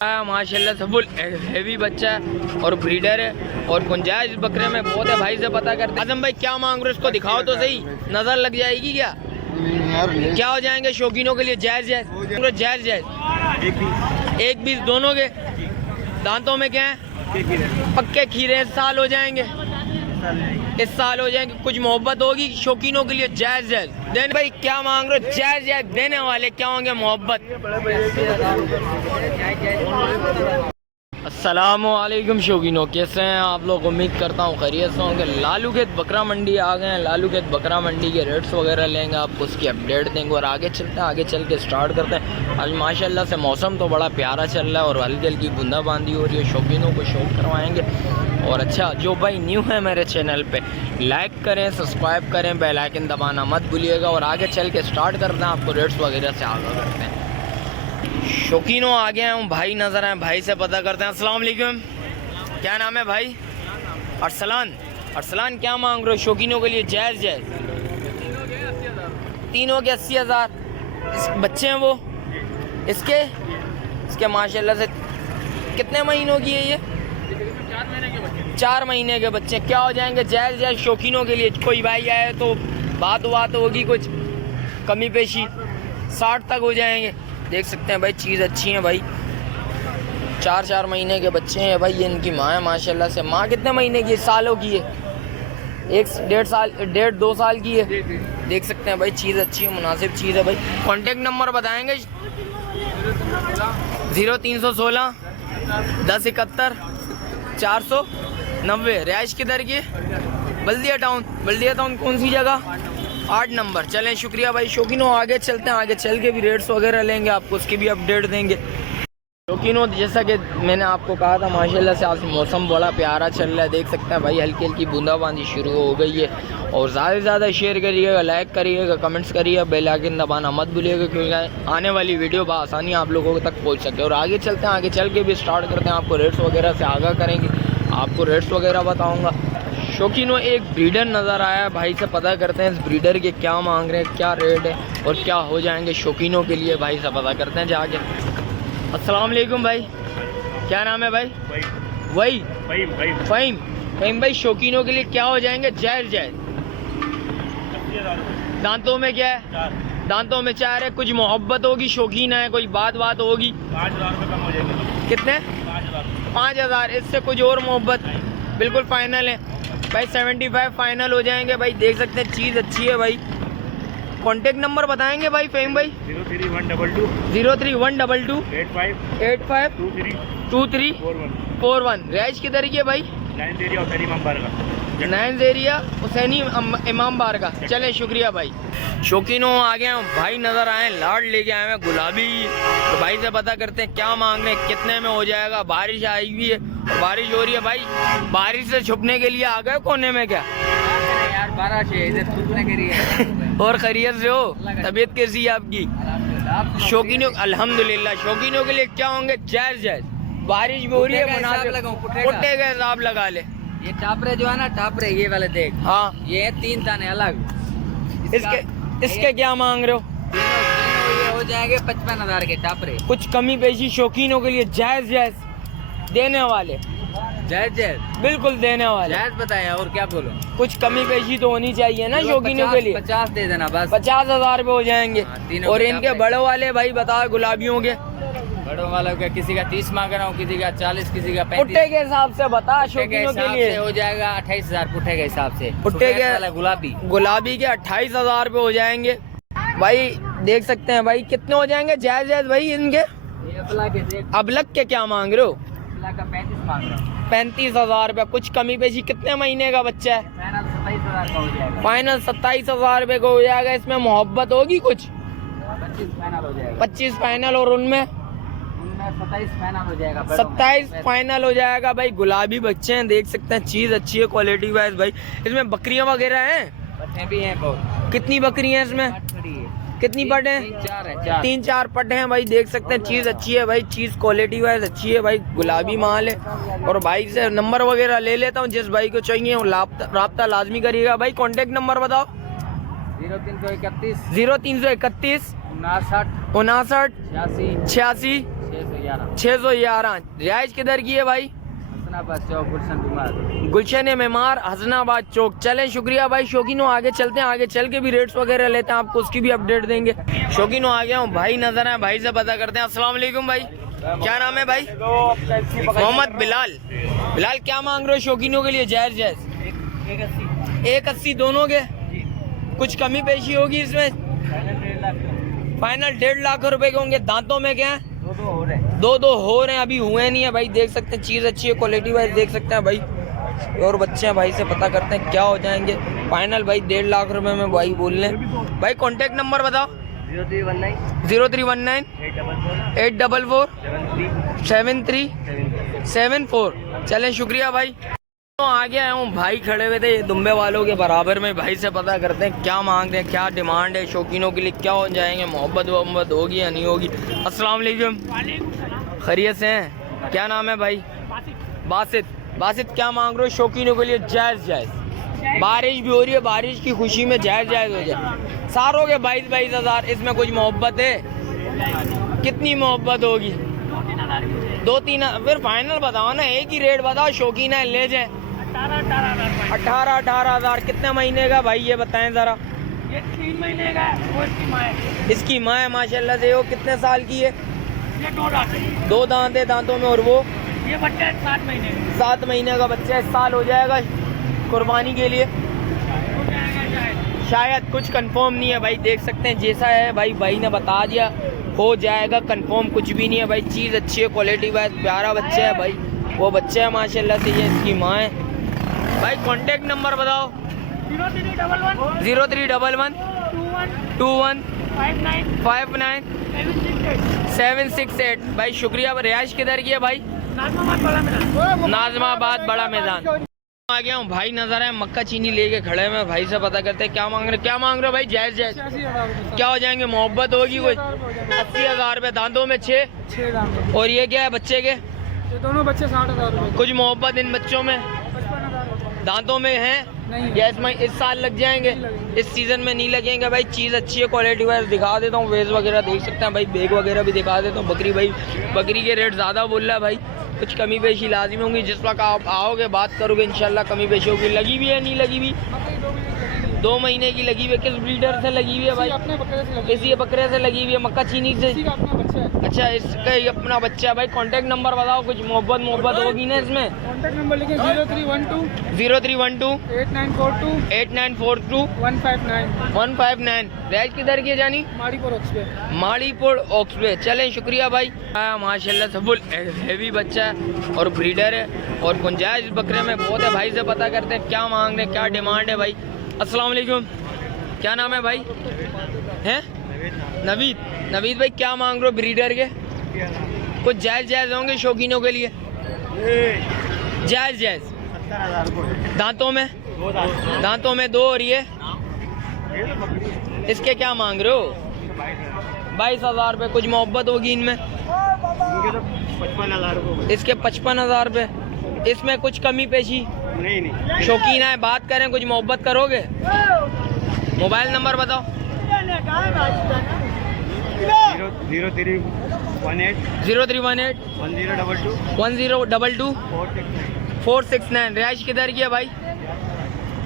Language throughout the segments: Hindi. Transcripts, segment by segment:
माशाल्लाह से फुल हेवी बच्चा है और ब्रीडर है और गुंजाइश बकरे में बहुत है। भाई से पता करते। आजम भाई क्या मांग रहे हो, इसको दिखाओ तो सही, नजर लग जाएगी क्या? क्या हो जाएंगे शौकीनों के लिए? जायज जायज जायज जायज। एक बीस दोनों के। दांतों में क्या है? पक्के खीरे। इस साल हो जाएंगे, इस साल हो जाएंगे। कुछ मोहब्बत होगी शौकीनों के लिए। जायज जायज देने। भाई क्या मांग रहे हो? जायज जायज देने वाले क्या होंगे? मोहब्बत। अस्सलामुअलैकुम शौकीनों, कैसे हैं आप लोग? उम्मीद करता हूँ खैरियत से होंगे। लालू खेत बकरा मंडी आ गए हैं। लालू खेत बकरा मंडी के रेट्स वगैरह लेंगे, आपको उसकी अपडेट देंगे और आगे चलते हैं। आगे चल के स्टार्ट करते हैं। आज माशाल्लाह से मौसम तो बड़ा प्यारा चल रहा है और हल्की हल्की बूंदाबांदी हो रही है। शौकीनों को शौक करवाएंगे। और अच्छा, जो भाई न्यू है मेरे चैनल पे, लाइक करें, सब्सक्राइब करें, बेल आइकन दबाना मत भूलिएगा। और आगे चल के स्टार्ट करते हैं, आपको रेट्स वगैरह से आगाह करते हैं। शौकीनों आ गया हूँ, भाई नजर आए, भाई से पता करते हैं। अस्सलाम वालेकुम, क्या नाम है भाई? अरसलान। अरसलान क्या मांग रहे हो शौकीनों के लिए? जायज़ जायज़। तीनों के 80,000। इस बच्चे हैं वो इसके माशाल्लाह से कितने महीनों की है ये? 4 महीने के बच्चे। क्या हो जाएंगे? जायज़ जायज़ शौकीनों के लिए। कोई भाई आए तो बात होगी, कुछ कमी पेशी 60 तक हो जाएंगे। देख सकते हैं भाई, चीज़ अच्छी है भाई। 4 महीने के बच्चे हैं भाई। ये इनकी माँ है माशाल्लाह से। माँ कितने महीने की है? सालों की है? 1.5-2 साल की है। देख सकते हैं भाई, चीज़ अच्छी है, मुनासिब चीज़ है भाई। कॉन्टेक्ट नंबर बताएंगे? 0316 1071 490। रिहाइश किधर की? बल्दिया टाउन। कौन सी जगह? 8 नंबर। चलें, शुक्रिया भाई। शौकीनों आगे चलते हैं। आगे चल के भी रेट्स वगैरह लेंगे, आपको उसकी भी अपडेट देंगे। शौकीनों जैसा कि मैंने आपको कहा था, माशाल्लाह से आज मौसम बड़ा प्यारा चल रहा है। देख सकते हैं भाई, हल्की हल्की बूंदाबांदी शुरू हो गई है। और ज़्यादा से ज़्यादा शेयर करिएगा, लाइक करिएगा, कमेंट्स करिएगा, बेल आइकन दबाना मत भूलिएगा, क्योंकि आने वाली वीडियो बआसानी आप लोगों तक पहुँच सके। और आगे चलते हैं, आगे चल के भी स्टार्ट करते हैं, आपको रेट्स वगैरह से आगाह करेंगे, आपको रेट्स वगैरह बताऊँगा। शौकीनों एक ब्रीडर नज़र आया, भाई से पता करते हैं इस ब्रीडर के क्या मांग रहे हैं, क्या रेट है और क्या हो जाएंगे शौकीनों के लिए। भाई से पता करते हैं जाके। अस्सलाम वालेकुम भाई, क्या नाम है भाई? वही फ़हीम भाई, शौकीनों के लिए क्या हो जाएंगे? जायज़ जायज़। दांतों में क्या है? दांतों में 4 है। कुछ मोहब्बत होगी, शौकीन है, कोई बात होगी। 5,000 रुपये कम हो जाएंगे। कितने? 5,000। इससे कुछ और मोहब्बत बिल्कुल फाइनल है भाई। 75 फाइनल हो जाएंगे भाई। देख सकते हैं, चीज़ अच्छी है भाई। कॉन्टेक्ट नंबर बताएंगे भाई फ़हीम भाई? 03122 85 2341। रिहाइश किधर की है भाई? 9 एरिया हुसैनी इमाम बार का। चले, शुक्रिया भाई। शौकीनों आ गए हैं भाई, नज़र आए, लाड लेके आए हैं गुलाबी। तो भाई से पता करते हैं क्या मांग रहे हैं, कितने में हो जाएगा। बारिश आई हुई है, बारिश हो रही है भाई। बारिश से छुपने के लिए आ गए कोने में क्या यार? बारिश है इधर छुपने के लिए। और खैरियत से हो? तबीयत कैसी है आपकी? शौकीनों अल्हम्दुलिल्लाह। शौकीनों के लिए क्या होंगे? जायज़ जायज़। बारिश भी हो रही है, पुट्टे का हिसाब लगा ले। ये टापरे जो है ना, टापरे ये वाले देख। हाँ, ये 3 दाने अलग। इसके क्या मांग रहे हो? तीनों ये हो जाएंगे 55,000 के टापरे। कुछ कमी पेशी शौकीनों के लिए? जायज़ जायज़ देने वाले। जायज बिल्कुल देने वाले। जायज बताए, और क्या बोलो? कुछ कमी पेशी तो होनी चाहिए ना शौकीनों के लिए। 50 दे देना बस। 50,000 रुपये हो जाएंगे। और इनके टापरे। बड़े वाले भाई बताओ, गुलाबियों के बड़ों वालों का किसी का 30 मांग रहा हूँ, किसी का 40, किसी का 35। पुट्टे के हिसाब से बता। पुट्टे के शौकीनों के हिसाब लिए से हो जाएगा 28,000 पुट्टे के हिसाब से। पुट्टे के वाला गुलाबी के 28,000 रुपये हो जाएंगे भाई। देख सकते हैं भाई, कितने हो जाएंगे? जायज़ जायज़ भाई। इनके अबलग के क्या मांग रहे हो? का 35 मांग रहा हूँ। 35,000 रुपये। कुछ कमी पेशी? कितने महीने का बच्चा है? फाइनल 27,000 का हो जाएगा। फाइनल 27,000 रुपये का हो जाएगा। इसमें मोहब्बत होगी कुछ? 25 फाइनल हो जाएगा। 25 फाइनल। और उनमें 27 फाइनल हो जाएगा। 27 फाइनल हो जाएगा भाई। गुलाबी बच्चे हैं, देख सकते हैं, चीज़ अच्छी है क्वालिटी वाइज भाई। इसमें बकरियां वगैरह हैं? बच्चे भी हैं बहुत। कितनी बकरियां हैं इसमें? कितनी पट हैं? 3-4 पट हैं भाई। देख सकते हैं, चीज़ अच्छी है भाई, चीज़ क्वालिटी वाइज अच्छी है भाई। गुलाबी माल है। और भाई से नंबर वगैरह ले लेता हूँ, जिस भाई को चाहिए रब्ता लाजमी करिएगा भाई। कॉन्टेक्ट नंबर बताओ? 0331 0331 59 59 86 86 611। रिहाइश किधर की है भाई? हसनाबाद चौक गुलशन बीमार। गुलशन मेमार हसनाबाद चौक। चलें शुक्रिया भाई शौकीनो, आगे चलते हैं, आगे चल के भी रेट्स वगैरह लेते हैं, आपको उसकी भी अपडेट देंगे। शौकीनो आ गया हूँ, भाई नजर आए, भाई से पता करते हैं। अस्सलाम वालेकुम भाई, क्या नाम है भाई? मोहम्मद बिलाल। बिलाल क्या मांग रहे हो शौकीनों के लिए? जायज जायज 180 दोनों के, कुछ कमी पेशी होगी इसमें? फाइनल 1.5 लाख रुपए के होंगे। दांतों में क्या है? दो हो रहे हैं, अभी हुए नहीं है भाई। देख सकते हैं चीज़ अच्छी है, क्वालिटी वाइज देख सकते हैं भाई। और बच्चे हैं, भाई से पता करते हैं क्या हो जाएंगे फाइनल भाई। 1.5 लाख रुपए में भाई बोल रहे हैं भाई। कॉन्टेक्ट नंबर बताओ। 0319 844 7374। चलें शुक्रिया भाई। तो आगे आया हूँ, भाई खड़े हुए थे दुम्बे वालों के बराबर में। भाई से पता करते हैं क्या मांग रहे हैं, क्या डिमांड है शौकीनों के लिए, क्या हो जाएंगे, मोहब्बत होगी या नहीं होगी। अस्सलाम वालेकुम, खैरियत से हैं? क्या नाम है भाई? बासित। बासित क्या मांग रहे हो शौकीनों के लिए? जायज़ जायज़। बारिश भी हो रही है, बारिश की खुशी में जायज़ जायज़ हो जाए। सारों के 22 हज़ार। इसमें कुछ मोहब्बत है? कितनी मोहब्बत होगी? 2-3। फिर फाइनल बताओ ना, एक ही रेट बताओ, शौकीन है ले जाए। 18 हज़ार। कितने महीने का भाई ये बताएं ज़रा? ये 3 महीने का है, वो इसकी माँ है। इसकी माँ है माशाल्लाह से। वो कितने साल की है? ये 2 दांत है। 2 दांत है दांतों में। और वो ये बच्चा है 7 महीने का। 7 महीने का बच्चा है। साल हो जाएगा कुर्बानी के लिए हो जाएगा शायद, कुछ कंफर्म नहीं है भाई। देख सकते हैं जैसा है भाई, भाई ने बता दिया हो जाएगा, कंफर्म कुछ भी नहीं है भाई। चीज़ अच्छी है, क्वालिटी वाइज प्यारा बच्चा है भाई। वो बच्चा है माशाल्लाह से, ये इसकी माँ है भाई। कॉन्टेक्ट नंबर बताओ। 0311 21 59 768। भाई शुक्रिया। रिहाइश किधर की है भाई? नाजमाबाद बड़ा मैदान। आ गया हूँ, भाई नजर है, मक्का चीनी लेके खड़े हैं। भाई से पता करते हैं क्या मांग रहे, क्या मांग रहे हो भाई? जायज जायज क्या हो जाएंगे? मोहब्बत होगी कोई? 80,000 रुपये। दांतों में 6। और ये क्या है बच्चे के? ये दोनों बच्चे 60,000 रुपये। कुछ मोहब्बत इन बच्चों में? 55,000 दांतों में है या इसमें इस साल लग जाएंगे? इस सीजन में नहीं लगेंगे भाई। चीज़ अच्छी है, क्वालिटी वाइज दिखा देता हूँ। वेज वगैरह देख सकते हैं भाई, बैग वगैरह भी दिखा देता हूँ। बकरी भाई, बकरी के रेट ज़्यादा बोल रहा है भाई। कुछ कमी पेशी लाजिमी होंगी, जिस वक्त आप आओगे बात करोगे इंशाल्लाह कमी पेशी होगी। लगी हुई है नहीं लगी हुई? 2 महीने की लगी हुई है। किस ब्रीडर से लगी हुई है भाई? अपने बकरे से लगी। किसी बकरे से लगी हुई है, मक्का चीनी से। इसी का अपना बच्चा है। अच्छा, इसका ही अपना बच्चा है भाई। कॉन्टेक्ट नंबर बताओ, कुछ मोहब्बत होगी ना इसमें? कॉन्टैक्ट नंबर लिखे 0312 8942 8942 159। रैज किधर की है जानी? माड़ीपुर ऑक्सफे। माड़ीपुर ऑक्सवे। चलें शुक्रिया भाई। माशाल्लाह से फुल हेवी बच्चा है और ब्रीडर है और गुंजाइश बकरे में बहुत है। भाई से पता करते हैं क्या मांग रहे हैं, क्या डिमांड है भाई। अस्सलाम वालेकुम, क्या नाम है भाई? हैं नवीद। नवीद भाई क्या मांग रहे हो ब्रीडर के? कुछ जायज़ होंगे शौकीनों के लिए? जायज़। दांतों में 2 और ये इसके क्या मांग रहे हो? 22,000 रुपये। कुछ मोहब्बत होगी इनमें? 55,000 इसके 55,000 रुपये। इसमें कुछ कमी पेशी? नहीं। शौकीन है, बात करें, कुछ मोहब्बत करोगे? मोबाइल नंबर बताओ। 0318 1022 469। रिहाइश किधर की है भाई?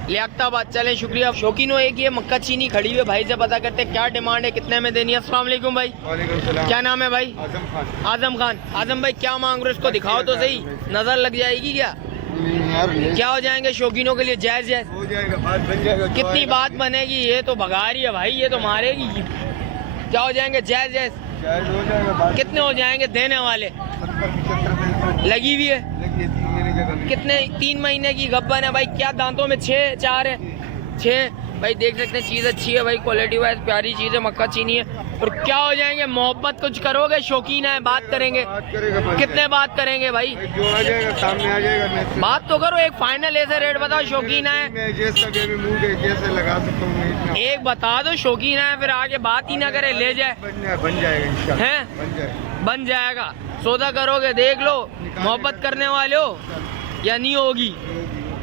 लियाकताबाद। चलें शुक्रिया। शौकीनों एक ये मक्का चीनी खड़ी हुई है। भाई से पता करते हैं क्या डिमांड है, कितने में देनी है। अस्सलाम वालेकुम भाई, क्या नाम है भाई? आजम खान। आजम भाई क्या मांग रहे हो? इसको दिखाओ तो सही, नजर लग जाएगी क्या? क्या हो जाएंगे शौकीनों के लिए? जायज हो जाएगा, बात बन जाएगा। कितनी बात बनेगी? ये तो भगा रही है भाई, ये तो मारेगी। क्या हो जाएंगे? जायज जायज हो जाएगा। बात कितने हो जाएंगे देने वाले? 70-75 लगी हुई है। लगी है, 3 महीने जगह। कितने? 3 महीने की गब्बन है भाई। क्या दांतों में 4 है? 6 भाई। देख सकते हैं चीज़ अच्छी है भाई, क्वालिटी वाइज प्यारी चीज़ है, मक्का चीनी है। और क्या हो जाएंगे? मोहब्बत कुछ करोगे? शौकीन है, बात करेंगे। बात करेगा भाई। कितने बात करेंगे भाई? जो आ जाएगा सामने आ जाएगा। मैं बात तो करो, एक फाइनल ऐसे रेट बताओ। शौकीन है, मैं जैसा भी अभी मूड है जैसे लगा सकता हूँ मैं इतना। एक बता दो। शौकीन है, फिर आगे बात ही ना करे, ले जाए। बन जाएगा इंशाल्लाह। हैं? बन जाएगा। बन जाएगा। सौदा करोगे, देख लो। मोहब्बत करने वाले हो या नहीं होगी?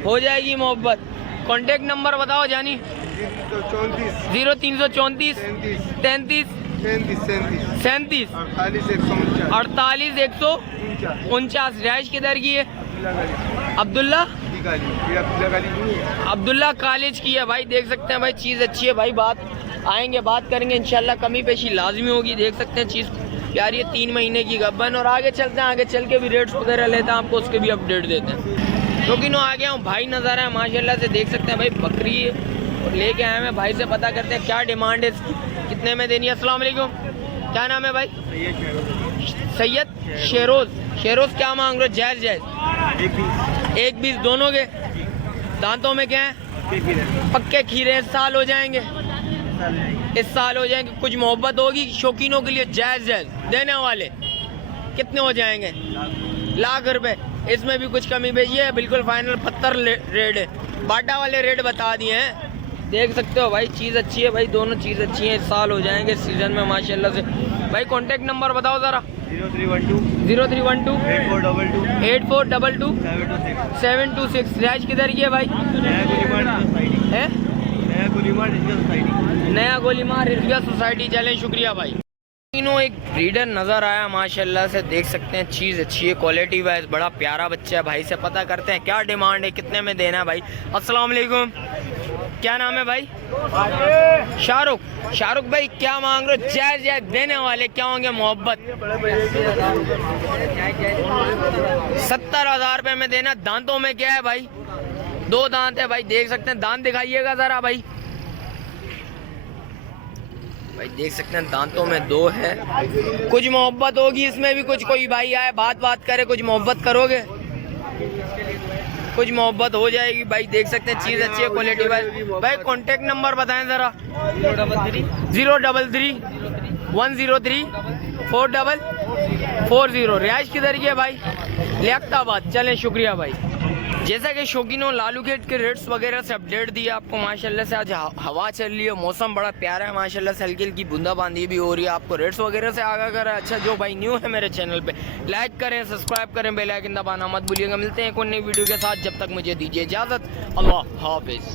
हो जाएगी मोहब्बत। कॉन्टेक्ट नंबर बताओ जानी। 34 0334 33 37 37 48 149 48 149। रिहाइश किधर की है? अब्दुल्ला अब्दुल्ला गाली अब्दुल्ला कॉलेज की है भाई। देख सकते हैं भाई चीज़ अच्छी है भाई। बात आएंगे बात करेंगे इंशाल्लाह, कमी पेशी लाजमी होगी। देख सकते हैं चीज़ यार, ये 3 महीने की गब्बन। और आगे चलते हैं, आगे चल के भी रेट्स वगैरह लेते हैं, आपको उसके भी अपडेट देते हैं। क्योंकि नो आ गया हूँ भाई, नज़र है माशाल्लाह से। देख सकते हैं भाई बकरी और लेके आए हैं भाई से पता करते हैं क्या डिमांड है इसकी, कितने में देनी है। अस्सलाम वालेकुम, क्या नाम है भाई? सैयद शेरोज। शेरोज क्या मांग रहे हो? जायज़ जायज़ 1 20 दोनों के। दांतों में क्या है? पक्के खीरे। इस साल हो जाएंगे, इस साल हो जाएंगे। कुछ मोहब्बत होगी शौकीनों के लिए, जायज़ जायज़ देने वाले कितने हो जाएंगे? लाख रुपए। इसमें भी कुछ कमी बेची है, बिल्कुल फाइनल 72 रेट है। बाटा वाले रेट बता दिए हैं। देख सकते हो भाई चीज़ अच्छी है भाई, दोनों चीज़ अच्छी है। इस साल हो जाएंगे सीजन में माशाल्लाह से। भाई कॉन्टेक्ट नंबर बताओ ज़रा। 0312 8422 726। रिहाइश किधर की है भाई? है नया गोलीमार रिजविया सोसाइटी। चलें, शुक्रिया भाई। तीनों एक ब्रीडर नज़र आया माशाल्लाह से। देख सकते हैं चीज़ अच्छी है, क्वालिटी वाइज बड़ा प्यारा बच्चा है। भाई से पता करते हैं क्या डिमांड है, कितने में देना है भाई। अस्सलाम वालेकुम, क्या नाम है भाई? शाहरुख। शाहरुख भाई क्या मांग रहे हो? जायज़ जायज़ देने वाले क्या होंगे? मोहब्बत 70,000 रुपये में देना। दांतों में क्या है भाई? 2 दांत है भाई। देख सकते हैं, दांत दिखाइएगा ज़रा भाई। भाई देख सकते हैं दांतों में 2 है। कुछ मोहब्बत होगी इसमें भी। कुछ कोई भाई आए बात करे, कुछ मोहब्बत करोगे? कुछ मोहब्बत हो जाएगी भाई। देख सकते हैं चीज़ अच्छी है, क्वालिटी भाई। भाई कॉन्टेक्ट नंबर बताएं ज़रा। 033 103 4040। रिहाइश किधर की है भाई? लियाकताबाद। चलें, शुक्रिया भाई। जैसा कि शौकीनों लालू गेट के रेट्स वगैरह से अपडेट दिया आपको माशाल्लाह से। आज हवा चल रही है, मौसम बड़ा प्यारा है माशाल्लाह से। हल्की हल्की बूंदाबांदी भी हो रही है। आपको रेट्स वगैरह से आगाह करा। अच्छा, जो भाई न्यू है मेरे चैनल पे, लाइक करें, सब्सक्राइब करें, बेल आइकन दबाना मत भूलिएगा। मिलते हैं एक और नई वीडियो के साथ, जब तक मुझे दीजिए इजाज़त। अल्लाह हाफिज़।